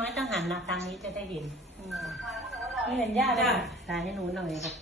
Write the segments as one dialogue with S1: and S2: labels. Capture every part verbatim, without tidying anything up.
S1: อยต้องหันมาทางนี้จะได้เห็น
S2: ไม่เห็นย่าเลย
S1: ถ่ายให้หนูหน่อยครับ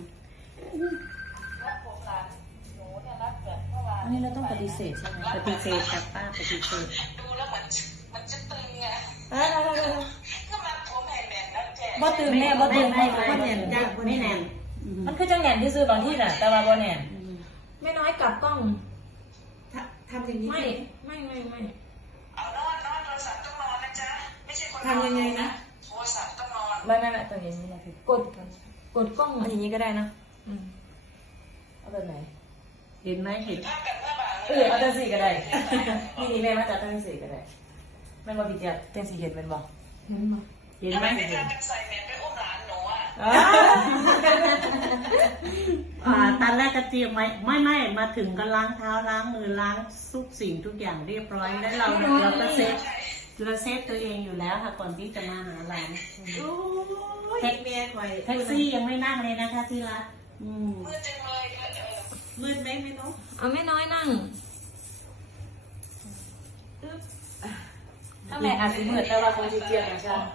S2: อันนี้เราต้องปฏิเสธใช่ไหม
S1: ปฏิเสธครับป้าปฏิเสธ
S3: ดูแล้วเหมือนมันจะตึงไงก็มาผมแหนๆแล้วแก
S2: บ่ตึงแน่บ่ตึงไม่
S1: ไม่แน่นจ้ะไม่แน่น
S2: มันคือจังแหน่นที่ซื้อบางที่น่ะแต่ว่าบ่แหน่น
S4: ไม่น้อยกลับกล้อง
S5: ทำอย่างนี้
S4: ไม่ไม่ไม่ไม่
S3: เอานอนนอนโทรศัพท์ต้องนอนนะจ๊ะไม่ใช่คน
S5: ทำยังไงนะ
S3: โทรศัพท์ต้องนอน
S2: ไม่ไม่ไม่ตัวอย่างนี้นะคือกด
S4: กดกล้อง
S2: อย่างนี้ก็ได้นะอืมเอาแบบไหน
S1: เห็นไหมเห็น
S2: เออเอาจังสี่ก็ได้นี่นี่แม่มาจัดจังสี่ก็ได้แม่มาพิจารณาจังสี่เห็นเป็นบ่
S4: เห็นไหม
S1: เห็นไหม
S3: ไม่ทำกันใส่เม็ดไปอุ้มหลานหนูอ่ะ
S1: อ่าตอนแรกก็เตรียมไว้ไม่ไม่มาถึงก็ล้างเท้าล้างมือล้างทุกสิ่งทุกอย่างเรียบร้อยแล้วเราเราก็เซฟเราเซฟตัวเองอยู่แล้วค่ะก่อนที่จะมาหาร้าน
S5: แท็กเมียคอย
S1: แท็กซี่ยังไม่นั่งเลยนะคะที่รักอืม
S3: มืดจังเลย
S5: มืดไหมไม่น้อง
S4: เอาไม่น้อยนั่ง
S2: ถ้าแม่อาจจะมืดแต่ว่าคนที่เจียนนะจ๊ะ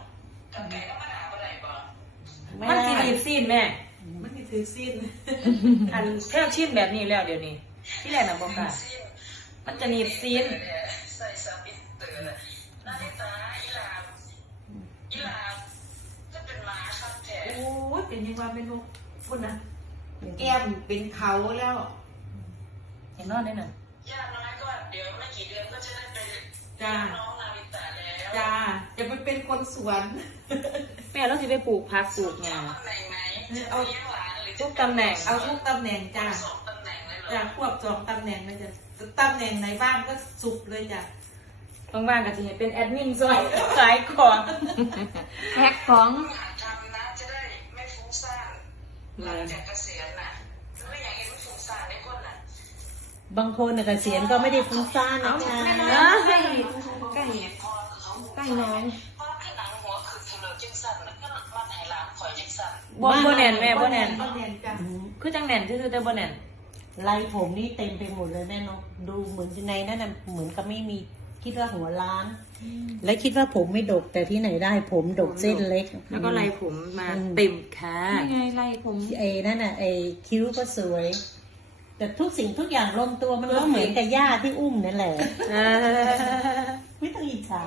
S2: มันสีดีซีนแม่
S5: มันถือซีน
S2: อันแค่ชิ้นแบบนี้แล้วเดี๋ยวนี้ที่แรกนะบอกค่ะมันจะหนีบซีน
S3: ใส่สปิตเตอร์นาฬิตาอีลาอีลาจะเป็นหมาครับแท้
S5: โอ้ยเป็นยังไงเป็นลูกพุ่นนะแก้มเป็นเขาแล้ว
S2: เห็นนอนได้หน่อย
S3: ย่าน้อยก็เดี๋ยวไม่กี่เดือนก็จะได้ไป
S5: จ้า
S3: น้องนาฬิตาแล้ว
S5: จ้าจะไปเป็นคนสวน
S2: แม่เราจะไปปลูกพักปลูกงา
S5: เอา
S2: ทุกตำแหน่ง
S5: เอาทุกตำแหน่งจ้าจ้าควบสองตำแหน่งเลยจ้ะตำแหน่งไหนบ้างก็สุกเลยจ้ะ
S2: ว่างๆก็จะเห็นเป็นแอดมินซอยขายของ
S4: แพ็คของ
S3: ทำนะจะได้ไม่ฟุ้งซ่านหลังจากเกษียณน่ะไม่อยากเห็นฟุ้งซ่านในคนน่ะ
S1: บางคนเนี่ยเกษียณก็ไม่ได้ฟุ้งซ่านนะคะ
S4: ใกล้ใกล้ใกล้น้อง
S3: เพราะขนังหัวคือเถลิงจังสั่นแล้วก็มันไหหลามข่อยจังสั่น
S2: บ่บ่แน่นแม่บ่แน่น
S5: บ่แน่นจ้ะ
S2: คือจังแน่นซื่อๆแต่บ่แน่น
S1: ลายผมนี่เต็มไปหมดเลยแม่เนาะดูเหมือนในนั้นน่ะเหมือนกับไม่มีคิดว่าหัวล้านและคิดว่าผมไม่ดกแต่ที่ไหนได้ผมดกเส้นเล็ก
S2: แล้วก็ลายผมมาเต็มค่ะ
S4: นี่ไงลายผม
S1: ไอ้นั่นน่ะไอ้คิ้วก็สวยแต่ทุกสิ่งทุกอย่างลงตัวมันก็เหมือนกับย่าที่อุ้มนั่นแหละไม่ต้องอิจฉา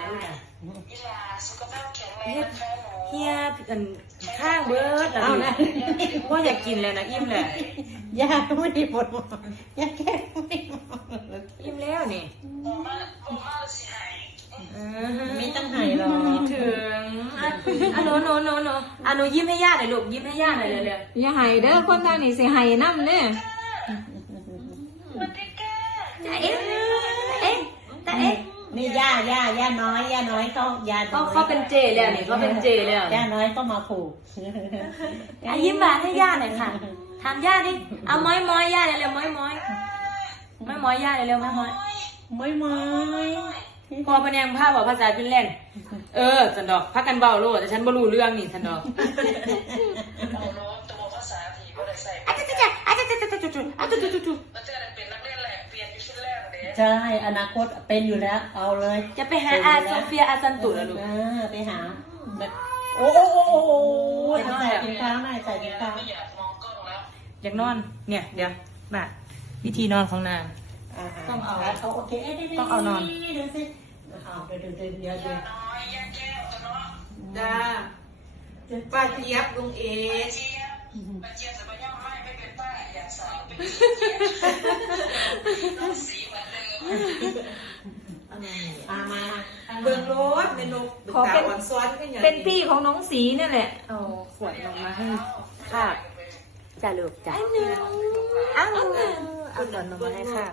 S2: เฮียกันข้างเบิร์ดแล้วนะว่าอยากกินเลยนะอิ่มแหละ
S1: ย่าก็ไม่ได้หมดย่าแค่ไม่หมด
S2: อิ่มแล้วนี่
S1: ไม่ต้องหายหรอก
S2: ถึงอ่ะหนูหนูหนูหนูอ่ะหนูยิ้มให้ย่าหน่อยลูกยิ้มให้ย่าหน่อยเร็ว
S4: ๆอย่าหายเด้อคนทางนี้สิหายน้ำเนี่ย
S3: แต่
S4: เอ๊ะเอ๊ะแต่เอ๊ะ
S1: นี่ย่าย่าย่าน้อยย่าน้อยเขาย่า
S2: เขาเขาเป็นเจแล้วนี่เขาเป็นเจแล้ว
S1: ย่าน้อยก็มาผูก
S2: อ่ะยิ้มหวานให้ย่าหน่อยค่ะทำย่าดิเอาม้อยม้อยย่าเร็วๆม้อยม้อยม้อยม้อยย่าเร็วๆม้อยม้อย
S1: ม้อยม้อย
S2: พอเป็นยังภาพบอกภาษาฟินแลนด์เออสันดอกพักกันเบาโลดแต่ฉันบ่รู้เรื่องนี่สันดอก
S3: เบาโลดตัวภาษาที่บ่ได้ใส่
S2: อาจจะจะอาจจะจะจะจะจะอาจจะจะจะจะ
S3: มันจะเป็นนักเรียนแหลกเปลี่ยนอยู่ฟินแลนด์เด้
S1: ใช่อนาคตเป็นอยู่แล้วเอาเลย
S2: จะไปหาอาโซเฟียอาซันตุแล้วลูก
S1: ไปหาโอ้โอ้โอ้โอ้ใส่กินข้าวหน่อยใส่กินข้าว
S3: ไม่อยากมองกล้องแล้ว
S2: อยากนอนเนี่ยเดี๋ยวมาวิธีนอนของนาง
S1: ต้องเอาเอาโอเค
S2: ต้องเอานอน
S1: เดี๋ยวสิเอาเดี๋ยวเดี๋ยวเดี๋ยวเดี๋ยวเดี๋ยว
S3: น้อยแยกแก้วตัวเนาะ
S5: จ้าป้าเจี๊ยบลุงเอ
S3: เจี๊ยบป้าเจี๊ยบจะไปย่อมไม่ไม่เป็นป้าอยากสาวเป็นต้องสีเหมือนเดิ
S5: มมามาเบิ่งรถในนกขอเป็นซ้อนกันอย่าง
S4: เป็นพี่ของน้องสีนี่แหละ
S2: เอาขวดลงมาให้ค่ะจ่าลูกจ่า
S4: อ้าว
S2: เอาขวดลงมาให้ค่ะ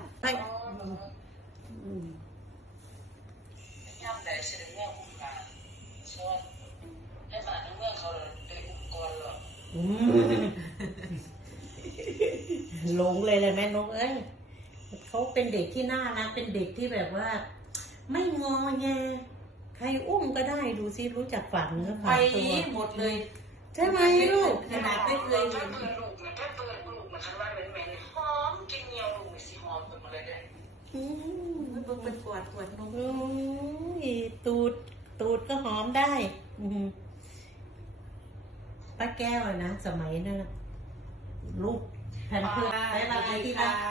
S3: ย่ำแต่เสด็จเมื่อคุ้มค่าชอบให้บาดเมื่อเขาเลยอุปกรณ์หรอ
S1: หลงเลยเลยแม่นกเอ้ยเขาเป็นเด็กที่น่ารักเป็นเด็กที่แบบว่าไม่งอแงใครอุ้มก็ได้ดูซิรู้จักฝากเนื้อฝากตัว
S5: หมดเลย
S1: ใช่ไหมลูก
S5: ขนาดไม่เคยเห็น
S3: ลูกนะแค่เปิดลูกนะคันว่าเหม็นเหม็นหอมกินเงียวลูกสิหอมหมดเลยเด้
S5: อืมมันเป็นปวดปวดนม
S1: ตูดตูดก็หอมได้ อืมป้าแก้วอะนะสมัยนั้นน่ะลูกแผ่นเพื่อนได้ละที่รัก